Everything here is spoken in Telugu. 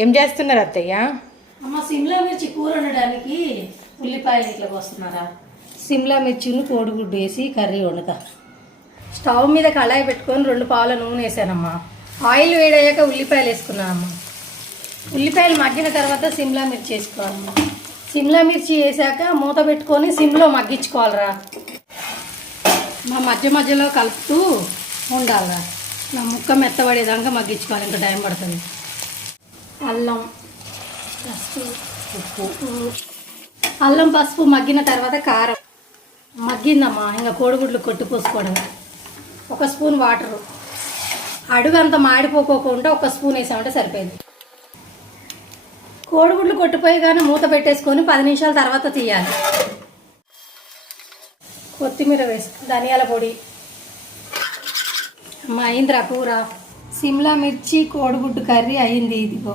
ఏం చేస్తున్నారు అత్తయ్య? అమ్మ సిమ్లా మిర్చి కూర వండడానికి ఉల్లిపాయలు ఇట్లా వస్తున్నారా? సిమ్లా మిర్చిని కోడిగుడ్డు వేసి కర్రీ వండుతా. స్టవ్ మీద కళాయి పెట్టుకొని 2 పావుల నూనె వేసానమ్మా. ఆయిల్ వేడయ్యాక ఉల్లిపాయలు వేసుకున్నానమ్మా. ఉల్లిపాయలు మగ్గిన తర్వాత సిమ్లా మిర్చి వేసుకోవాలమ్మా. సిమ్లా మిర్చి వేసాక మూత పెట్టుకొని సిమ్లో మగ్గించుకోవాలరా. మా మధ్య మధ్యలో కలుపుతూ ఉండాలరా. నా ముక్క మెత్తబడేదాకా మగ్గించుకోవాలి, ఇంకా టైం పడుతుంది. అల్లం, పసుపు, ఉప్పు. అల్లం పసుపు మగ్గిన తర్వాత కారం మగ్గిందమ్మా. ఇంకా కోడిగుడ్లు కొట్టి పోసుకోవడం. 1 స్పూన్ వాటరు. అడుగు అంత మాడిపోకోకుండా 1 స్పూన్ వేసామంటే సరిపోయింది. కోడిగుడ్లు కొట్టిపోయగానే మూత పెట్టేసుకొని 10 నిమిషాల తర్వాత తీయాలి. కొత్తిమీర వేసుకు, ధనియాల పొడి. అమ్మ అయిందిరా కూర. సిమ్లా మిర్చి కోడిగుడ్డు కర్రీ అయింది. ఇదిగో.